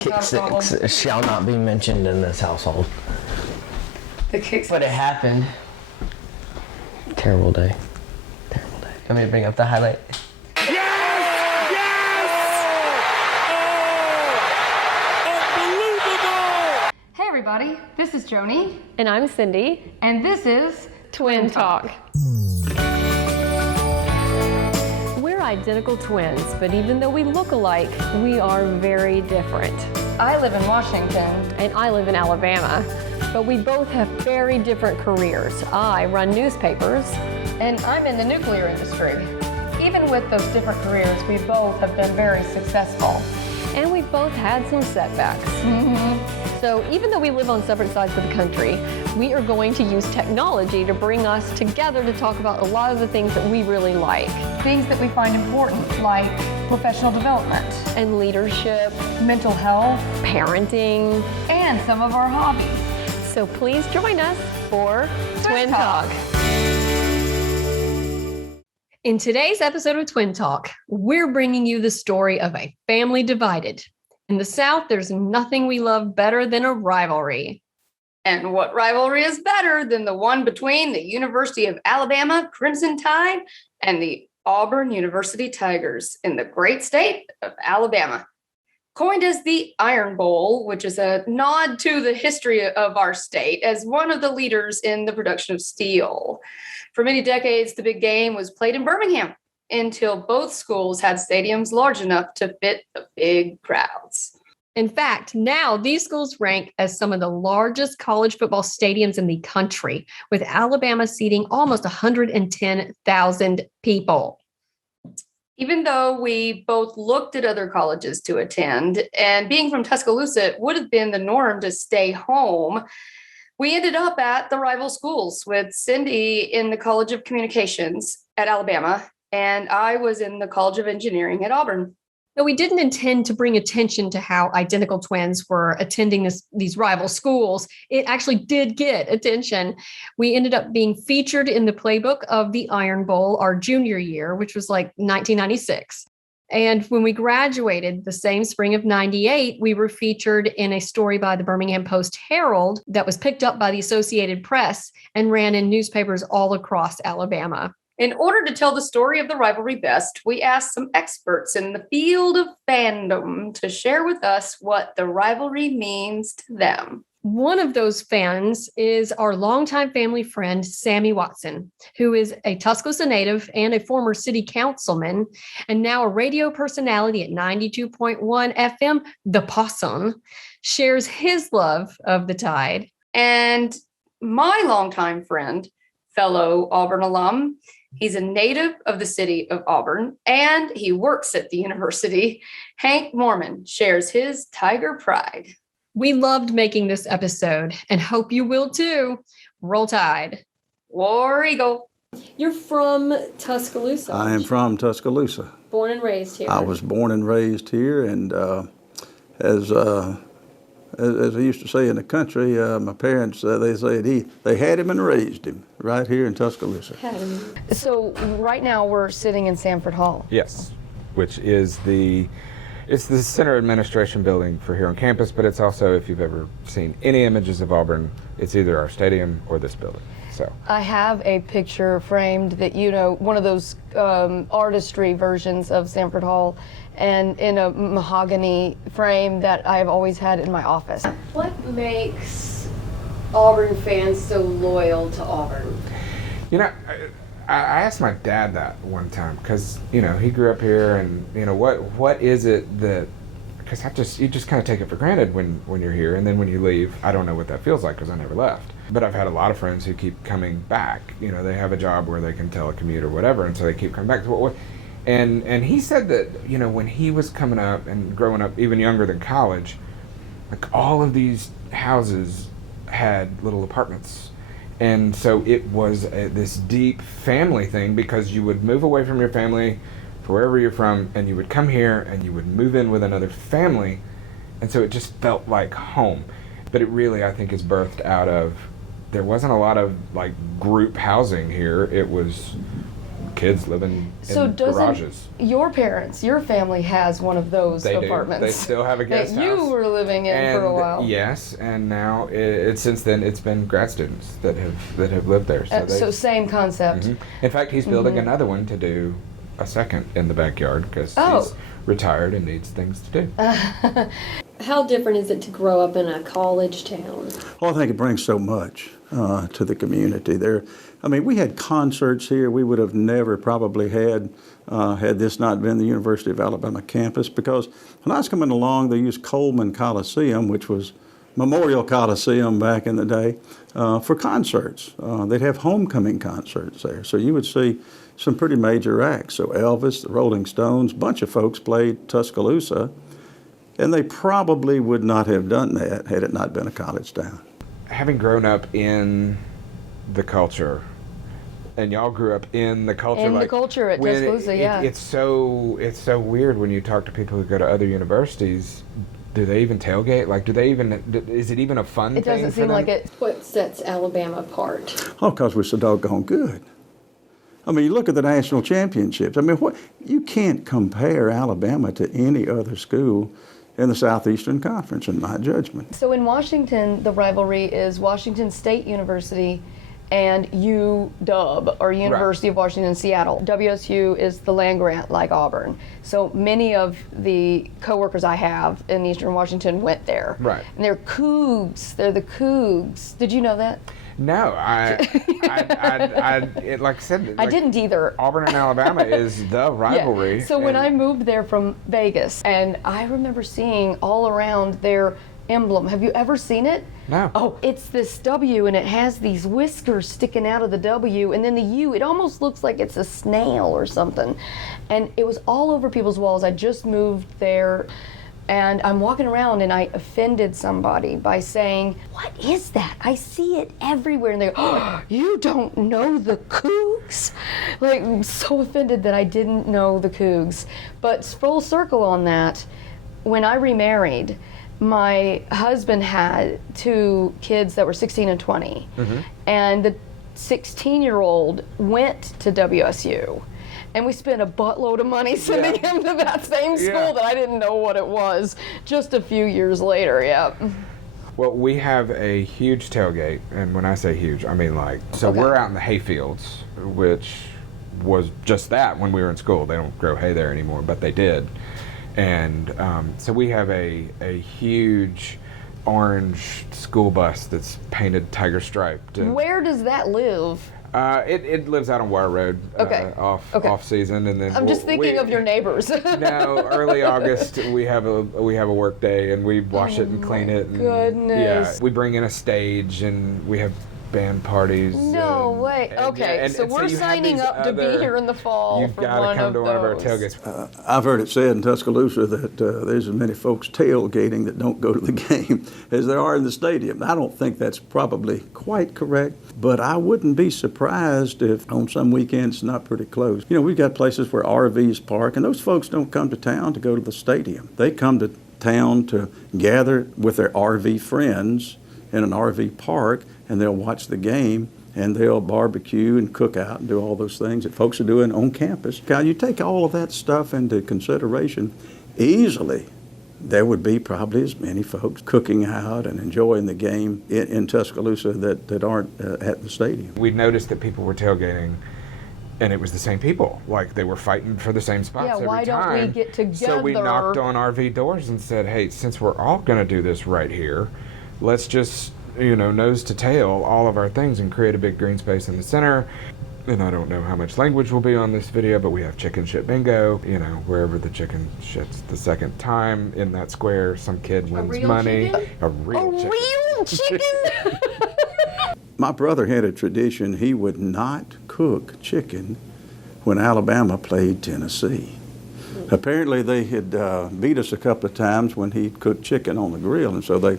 Kick six shall not be mentioned in this household. The kick six. But it happened. Terrible day. Terrible day. Want me to bring up the highlight? Yes! Unbelievable! Hey everybody, this is Joni. And I'm Cindy. And this is Twin Talk. We're identical twins, but even though we look alike, we are very different. I live in Washington. And I live in Alabama, but we both have very different careers. I run newspapers. And I'm in the nuclear industry. Even with those different careers, we both have been very successful. And we've both had some setbacks. So even though we live on separate sides of the country, we are going to use technology to bring us together to talk about a lot of the things that we really like. Things that we find important, like professional development, And leadership, mental health, parenting. and some of our hobbies. So please join us for Twin Twin Talk. Talk. In today's episode of Twin Talk, we're bringing you the story of a family divided. In the South, there's nothing we love better than a rivalry. And what rivalry is better than the one between the University of Alabama Crimson Tide and the Auburn University Tigers in the great state of Alabama? Coined as the Iron Bowl, which is a nod to the history of our state as one of the leaders in the production of steel. For many decades, the big game was played in Birmingham until both schools had stadiums large enough to fit the big crowds. In fact, now these schools rank as some of the largest college football stadiums in the country, with Alabama seating almost 110,000 people. Even though we both looked at other colleges to attend, and being from Tuscaloosa, it would have been the norm to stay home, we ended up at the rival schools, with Cindy in the College of Communications at Alabama, and I was in the College of Engineering at Auburn. Though we didn't intend to bring attention to how identical twins were attending these rival schools, it actually did get attention. We ended up being featured in the playbook of the Iron Bowl our junior year, which was like 1996. And when we graduated the same spring of 98, we were featured in a story by the Birmingham Post-Herald that was picked up by the Associated Press and ran in newspapers all across Alabama. In order to tell the story of the rivalry best, we asked some experts in the field of fandom to share with us what the rivalry means to them. One of those fans is our longtime family friend, Sammy Watson, who is a Tuscaloosa native and a former city councilman, and now a radio personality at 92.1 FM, The Possum, shares his love of the Tide. And my longtime friend, fellow Auburn alum, he's a native of the city of Auburn, and he works at the university. Hank Moremon shares his Tiger pride. We loved making this episode and hope you will too. Roll Tide. War Eagle. You're from Tuscaloosa. I am from Tuscaloosa. Born and raised here. I was born and raised here, and as I used to say in the country, my parents, they said they had him and raised him right here in Tuscaloosa. So right now we're sitting in Sanford Hall. Yes, which is it's the center administration building for here on campus, but it's also, if you've ever seen any images of Auburn, it's either our stadium or this building. So I have a picture framed that, one of those artistry versions of Sanford Hall, and in a mahogany frame that I've always had in my office. What makes Auburn fans so loyal to Auburn? I asked my dad that one time because, he grew up here, and, what is it that, because you just kind of take it for granted when you're here, and then when you leave, I don't know what that feels like because I never left. But I've had a lot of friends who keep coming back. They have a job where they can telecommute or whatever, and so they keep coming back. And he said that, when he was coming up and growing up even younger than college, like all of these houses had little apartments. And so it was this deep family thing, because you would move away from your family for wherever you're from, and you would come here and you would move in with another family. And so it just felt like home. But it really, I think, is birthed out of, there wasn't a lot of like group housing here. It was kids living So in doesn't garages. your parents, your family has one of those They apartments? do. They still have a guest that house. you were living in for a while. Yes, and now since then it's been grad students that have lived there. So same concept. Mhm. In fact, he's building another one to do a second in the backyard because he's retired and needs things to do. How different is it to grow up in a college town? Well, I think it brings so much to the community. We had concerts here we would have never probably had this not been the University of Alabama campus, because when I was coming along, they used Coleman Coliseum, which was Memorial Coliseum back in the day, for concerts. They'd have homecoming concerts there. So you would see some pretty major acts. So Elvis, the Rolling Stones, a bunch of folks played Tuscaloosa, and they probably would not have done that had it not been a college town. Having grown up in the culture, and y'all grew up in the culture. In the culture at Tuscaloosa, yeah. It's so weird when you talk to people who go to other universities. Do they even tailgate? Like, is it even a fun thing? It doesn't seem like it. What sets Alabama apart? Oh, because we're so doggone good. You look at the national championships. You can't compare Alabama to any other school in the Southeastern Conference, in my judgment. So in Washington, the rivalry is Washington State University and UW, or University of Washington, Seattle. WSU is the land grant, like Auburn. So many of the coworkers I have in Eastern Washington went there. Right. And they're Cougs. They're the Cougs. Did you know that? No, like I said, I didn't either. Auburn and Alabama is the rivalry. Yeah. So when I moved there from Vegas, and I remember seeing all around their emblem. Have you ever seen it? No. Oh, it's this W, and it has these whiskers sticking out of the W, and then the U, it almost looks like it's a snail or something. And it was all over people's walls. I just moved there, and I'm walking around, and I offended somebody by saying, "What is that? I see it everywhere." And they go, "Oh, you don't know the Cougs?" Like, I'm so offended that I didn't know the Cougs. But full circle on that, when I remarried, my husband had two kids that were 16 and 20. And the 16-year-old went to WSU. And we spent a buttload of money sending him to that same school that I didn't know what it was just a few years later, Well, we have a huge tailgate, and when I say huge, I mean we're out in the hay fields, which was just that when we were in school. They don't grow hay there anymore, but they did. And so we have a huge orange school bus that's painted tiger striped. Where does that live? It lives out on Wire Road off season, and then I'm just thinking of your neighbors. No, early August we have a work day, and we wash it and clean it. And, goodness. Yeah, we bring in a stage, and we have band parties. No way. Okay, so we're signing up to be here in the fall. You've got to come to one of our tailgates. I've heard it said in Tuscaloosa that there's as many folks tailgating that don't go to the game as there are in the stadium. I don't think that's probably quite correct, but I wouldn't be surprised if on some weekends it's not pretty close. We've got places where RVs park, and those folks don't come to town to go to the stadium. They come to town to gather with their RV friends in an RV park, and they'll watch the game, and they'll barbecue and cook out and do all those things that folks are doing on campus. Now, you take all of that stuff into consideration, easily there would be probably as many folks cooking out and enjoying the game in Tuscaloosa that aren't at the stadium. We noticed that people were tailgating, and it was the same people. Like, they were fighting for the same spots every time. Why don't we get together? So we knocked on RV doors and said, hey, since we're all going to do this right here, let's just, nose to tail all of our things and create a big green space in the center. And I don't know how much language will be on this video, but we have chicken shit bingo. Wherever the chicken shits the second time in that square, some kid wins money. Chicken? A real chicken. My brother had a tradition. He would not cook chicken when Alabama played Tennessee. Apparently they had beat us a couple of times when he cooked chicken on the grill, and so they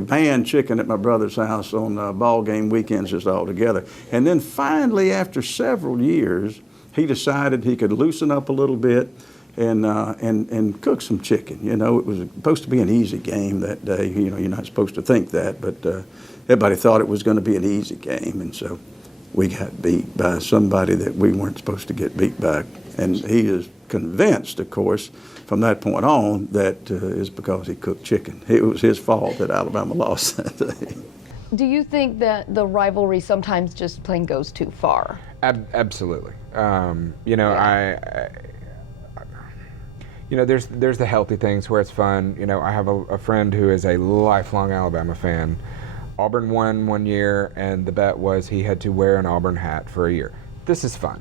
banned chicken at my brother's house on ball game weekends just altogether. And then finally, after several years, he decided he could loosen up a little bit and cook some chicken. It was supposed to be an easy game that day. You're not supposed to think that, but everybody thought it was going to be an easy game, and so we got beat by somebody that we weren't supposed to get beat by. And he is convinced, of course, from that point on, that is because he cooked chicken. It was his fault that Alabama lost that day. Do you think that the rivalry sometimes just plain goes too far? Absolutely. You know, you know, there's the healthy things where it's fun. You know, I have a friend who is a lifelong Alabama fan. Auburn won one year, and the bet was he had to wear an Auburn hat for a year. This is fun.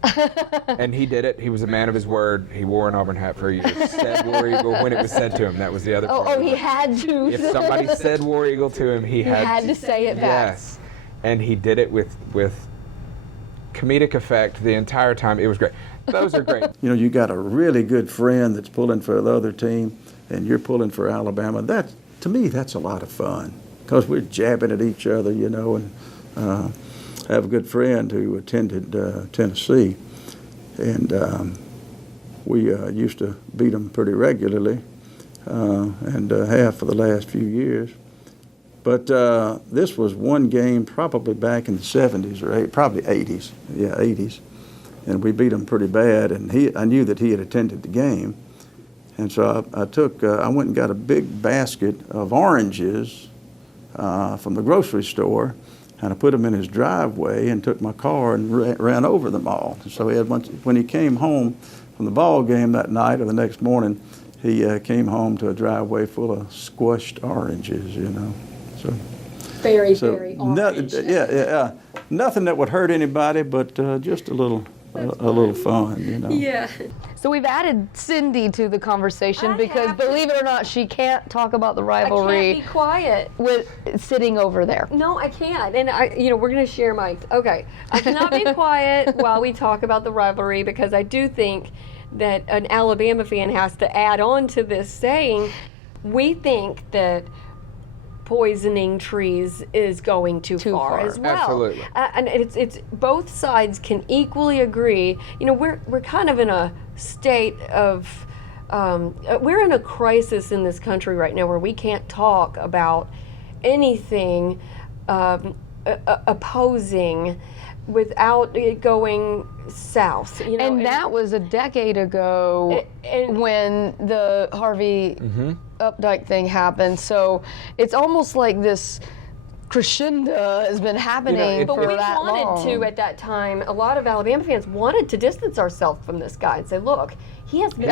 And he did it. He was a man of his word. He wore an Auburn hat for a year. Said War Eagle when it was said to him. That was the other part. Oh, he had to. If somebody said War Eagle to him, he had to say it back. Yes. And he did it with comedic effect the entire time. It was great. Those are great. You know, you got a really good friend that's pulling for the other team, and you're pulling for Alabama. That, to me, that's a lot of fun, because we're jabbing at each other, you know. And I have a good friend who attended Tennessee, and we used to beat them pretty regularly, and have for the last few years. But this was one game probably back in the 70s or probably 80s, yeah, 80s. And we beat him pretty bad, and I knew that he had attended the game. And so I went and got a big basket of oranges from the grocery store, and I put them in his driveway and took my car and ran over them all. So when he came home from the ball game that night or the next morning, he came home to a driveway full of squished oranges, you know. So Very orange. Yeah. Nothing that would hurt anybody, but just a little fun, you know. Yeah. So we've added Cindy to the conversation because, believe it or not, she can't talk about the rivalry I can't be quiet. with sitting over there. No, I can't. And we're going to share mics. Okay. I cannot be quiet while we talk about the rivalry, because I do think that an Alabama fan has to add on to this saying, we think that poisoning trees is going too far as well. Absolutely. And it's both sides can equally agree. You know, we're kind of in a state of we're in a crisis in this country right now where we can't talk about anything opposing without it going south. You know, And that was a decade ago when the Harvey Updike thing happened. So it's almost like this crescendo has been happening But for we that wanted long. to, at that time, a lot of Alabama fans wanted to distance ourselves from this guy and say, look, he has been.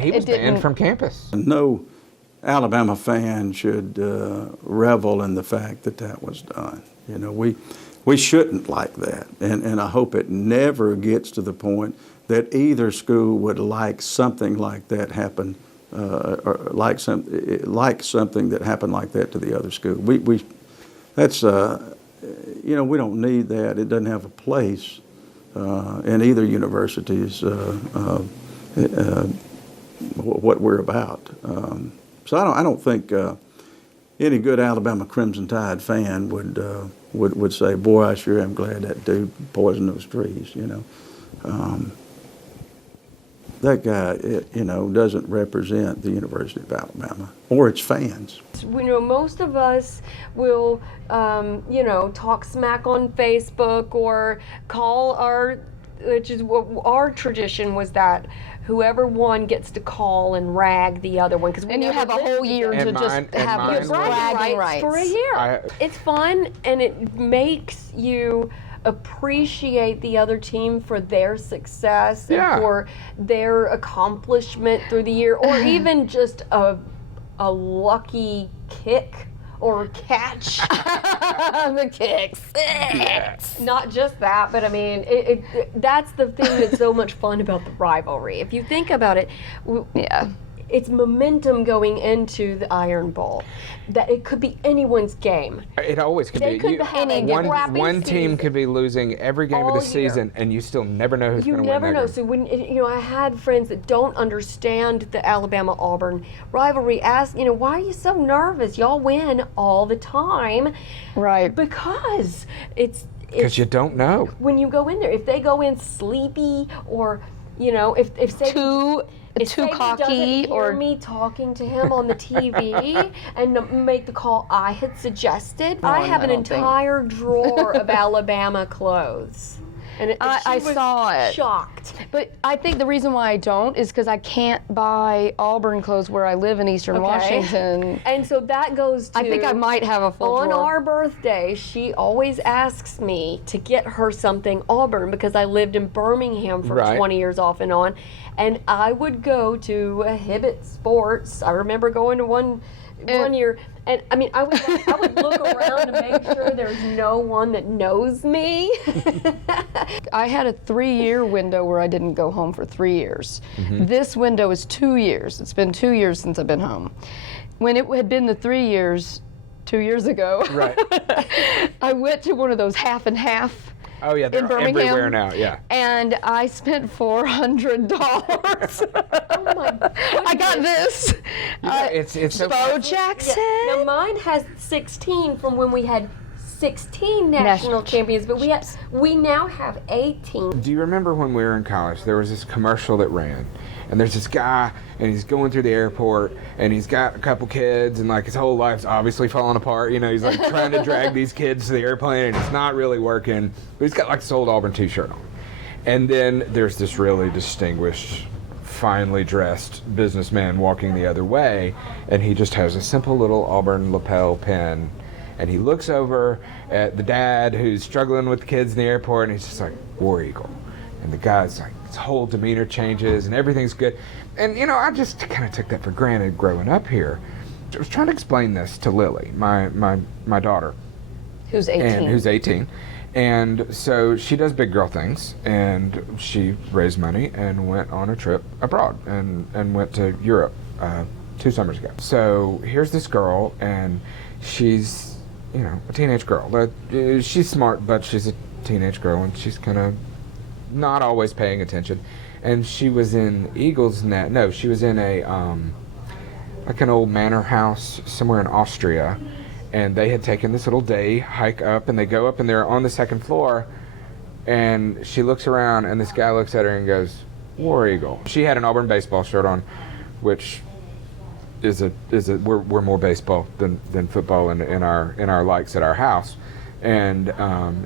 He was banned from campus. No Alabama fan should revel in the fact that was done. You know, we shouldn't like that, and I hope it never gets to the point that either school would like something like that happen, or like something that happened like that to the other school. That's you know, we don't need that. It doesn't have a place in either university's what we're about. So I don't think any good Alabama Crimson Tide fan would say, boy, I sure am glad that dude poisoned those trees, you know. That guy, you know, doesn't represent the University of Alabama or its fans. You know, most of us will, you know, talk smack on Facebook or call which is what our tradition was, that whoever won gets to call and rag the other one. And you have a whole year to just have your bragging rights for a year. It's fun, and it makes you appreciate the other team for their success and for their accomplishment through the year, or even just a lucky kick or catch. the kicks. Yes. Not just that, but I mean, that's the thing that's so much fun about the rivalry. If you think about it, it's momentum going into the Iron Bowl. That it could be anyone's game. It always could They be. could have a crappy One team season could be losing every game of all the season, year. and you still never know who's You going to win. never know. So when you know, I had friends that don't understand the Alabama-Auburn rivalry. Ask, you know, why are you so nervous? Y'all win all the time. Right. Because it's Because you don't know. when you go in there. If they go in sleepy, or you know, if say too Xavier cocky doesn't hear or me talking to him on the TV and make the call I had suggested. I have an don't think. entire drawer of Alabama clothes. And I she was saw it. shocked. But I think the reason why I don't is because I can't buy Auburn clothes where I live in Eastern Washington. And so that goes to, I think I might have a full on drawer. our birthday, she always asks me to get her something Auburn because I lived in Birmingham for Right. 20 years off and on. And I would go to a Hibbett Sports. I remember going to one year. And I mean, I would look around to make sure there's no one that knows me. I had a 3-year window where I didn't go home for 3 years. This window is 2 years. It's been 2 years since I've been home. When it had been the 3 years, 2 years ago, Right. I went to one of those half and half. Oh yeah, they're In Birmingham. everywhere now. Yeah. And I spent $400. Oh my goodness. I got this. It's so. Bo Jackson. Now mine has 16 from when we had 16 national champions, but we now have 18. Do you remember when we were in college? There was this commercial that ran, and there's this guy, and he's going through the airport, and he's got a couple kids, and like his whole life's obviously falling apart. You know, he's like trying to drag these kids to the airplane, and it's not really working. But he's got like this old Auburn T-shirt on, and then there's this really distinguished, finely dressed businessman walking the other way, and he just has a simple little Auburn lapel pin. And he looks over at the dad who's struggling with the kids in the airport, and he's just like, War Eagle. And the guy's like, his whole demeanor changes, and everything's good. And, you know, I just kind of took that for granted growing up here. I was trying to explain this to Lily, my daughter. Who's 18. And who's 18. And so she does big girl things, and she raised money and went on a trip abroad and went to Europe 2 summers ago. So here's this girl, and she's, you know, a teenage girl. She's smart, but she's a teenage girl, and she's kind of not always paying attention. And she was in Eagle's Nest. No, she was in a like an old manor house somewhere in Austria, and they had taken this little day hike up, and they go up, and they're on the 2nd floor, and she looks around, and this guy looks at her and goes, War Eagle. She had an Auburn baseball shirt on, which we're more baseball than football in our likes at our house, and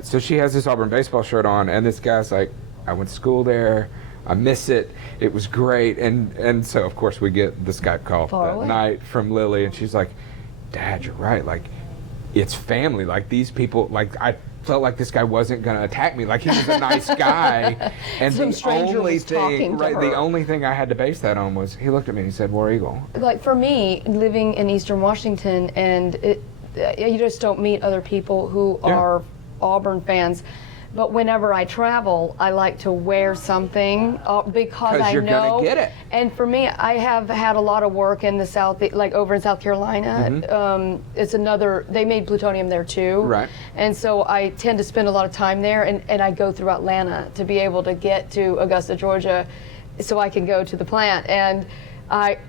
so she has this Auburn baseball shirt on, and this guy's like, I went to school there, I miss it, it was great, and so of course we get the Skype call that night from Lily, and she's like, Dad, you're right, like it's family, like these people, like I felt like this guy wasn't going to attack me, like he was a nice guy, and Some stranger was talking to her. the only thing I had to base that on was he looked at me and he said, War Eagle. Like for me, living in Eastern Washington, and you just don't meet other people who are Auburn fans. But whenever I travel, I like to wear something because I you're know. gonna get it. And for me, I have had a lot of work in the South, like over in South Carolina. It's another. They made plutonium there too. Right. And so I tend to spend a lot of time there, and I go through Atlanta to be able to get to Augusta, Georgia, so I can go to the plant. And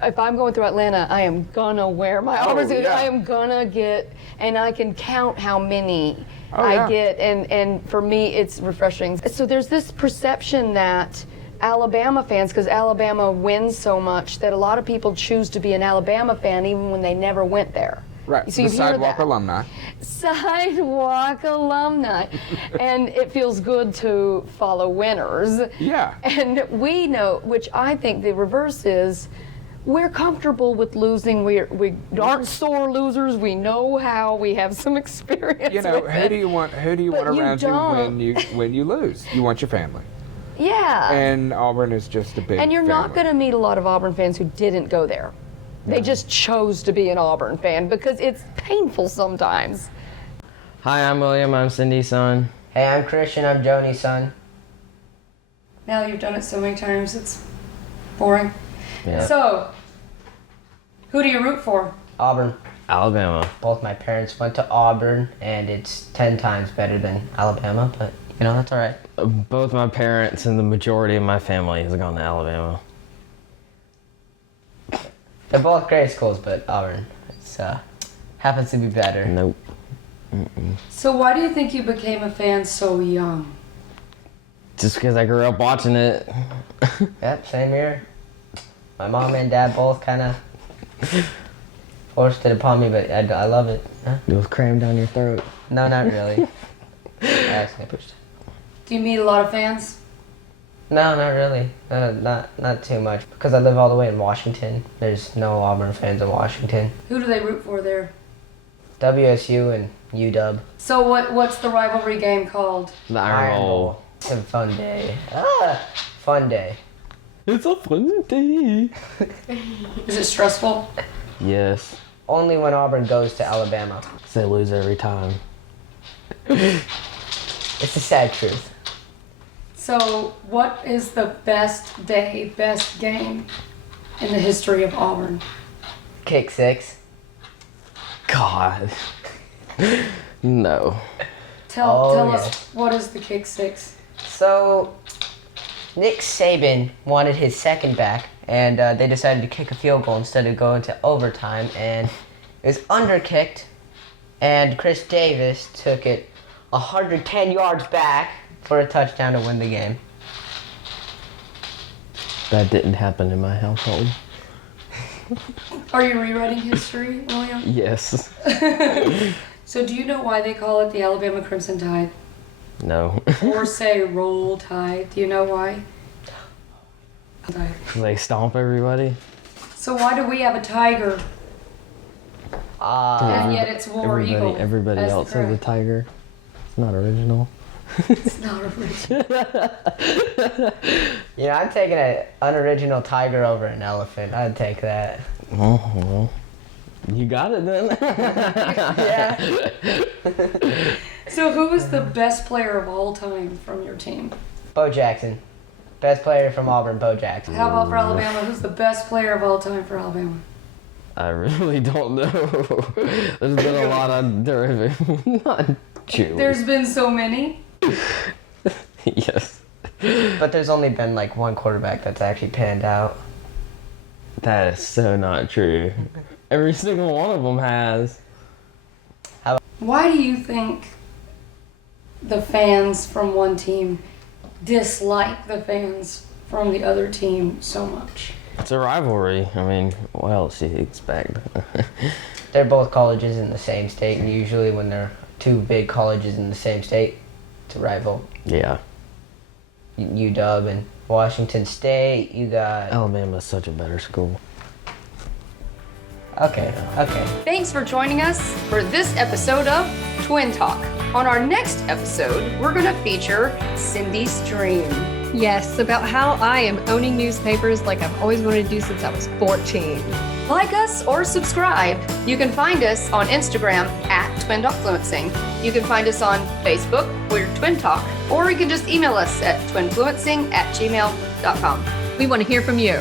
if I'm going through Atlanta, I am gonna wear my Auburn suit. yeah. I am gonna get, and I can count how many Oh, I yeah. get, and for me, it's refreshing. So there's this perception that Alabama fans, because Alabama wins so much, that a lot of people choose to be an Alabama fan even when they never went there. Right, So the you hear sidewalk that. alumni. Sidewalk alumni. And it feels good to follow winners. Yeah. And we know, which I think the reverse is, we're comfortable with losing. We aren't sore losers. We know how. We have some experience. You know, with who it. do you want But you around don't. you when you lose? You want your family. Yeah. And Auburn is just a big And you're not family. going to meet a lot of Auburn fans who didn't go there. They just chose to be an Auburn fan because it's painful sometimes. Hi, I'm William. I'm Cindy's son. Hey, I'm Christian. I'm Joni's son. Now you've done it so many times, it's boring. Yeah. So, who do you root for? Auburn. Alabama. Both my parents went to Auburn, and it's 10 times better than Alabama, but, you know, that's all right. Both my parents and the majority of my family has gone to Alabama. They're both great schools, but Auburn happens to be better. Nope. So why do you think you became a fan so young? Just because I grew up watching it. Yep, same here. My mom and dad both kind of forced it upon me, but I love it. Huh? It was crammed down your throat. No, not really. Pushed. Do you meet a lot of fans? No, not really. Not too much. Because I live all the way in Washington. There's no Auburn fans in Washington. Who do they root for there? WSU and UW. So what's the rivalry game called? The Iron Bowl. It's a fun day. Fun day. It's a fun day. Is it stressful? Yes. Only when Auburn goes to Alabama. They lose every time. It's the sad truth. So what is the best day, best game in the history of Auburn? Kick six. God. No. Tell yeah. us, what is the kick six? So, Nick Saban wanted his second back, and they decided to kick a field goal instead of going to overtime, and it was underkicked, and Chris Davis took it 110 yards back for a touchdown to win the game. That didn't happen in my household. Are you rewriting history, William? Yes. So do you know why they call it the Alabama Crimson Tide? No. Or say Roll Tide? Do you know why? They stomp everybody. So why do we have a tiger and yet it's War Eagle? Everybody as the else has a correct- tiger. It's not original. It's not original. You know, I'm taking an unoriginal tiger over an elephant. I'd take that. Oh, well. You got it then. Yeah. So who is the best player of all time from your team? Bo Jackson. Best player from Auburn, Bo Jackson. How about for Alabama? Who's the best player of all time for Alabama? I really don't know. There's been a lot of derivative. Not true. There's been so many. Yes. But there's only been like one quarterback that's actually panned out. That is so not true. Every single one of them has. Why do you think the fans from one team dislike the fans from the other team so much? It's a rivalry. I mean, what else do you expect? They're both colleges in the same state, and usually when they're two big colleges in the same state, it's a rival. Yeah. UW and Washington State, you got... Alabama's such a better school. Okay. Thanks for joining us for this episode of Twin Talk. On our next episode, we're going to feature Cindy's dream. Yes, about how I am owning newspapers like I've always wanted to do since I was 14. Like us or subscribe. You can find us on Instagram at Twin Talk Fluencing. You can find us on Facebook, we're Twin Talk, or you can just email us at twinfluencing@gmail.com. We want to hear from you.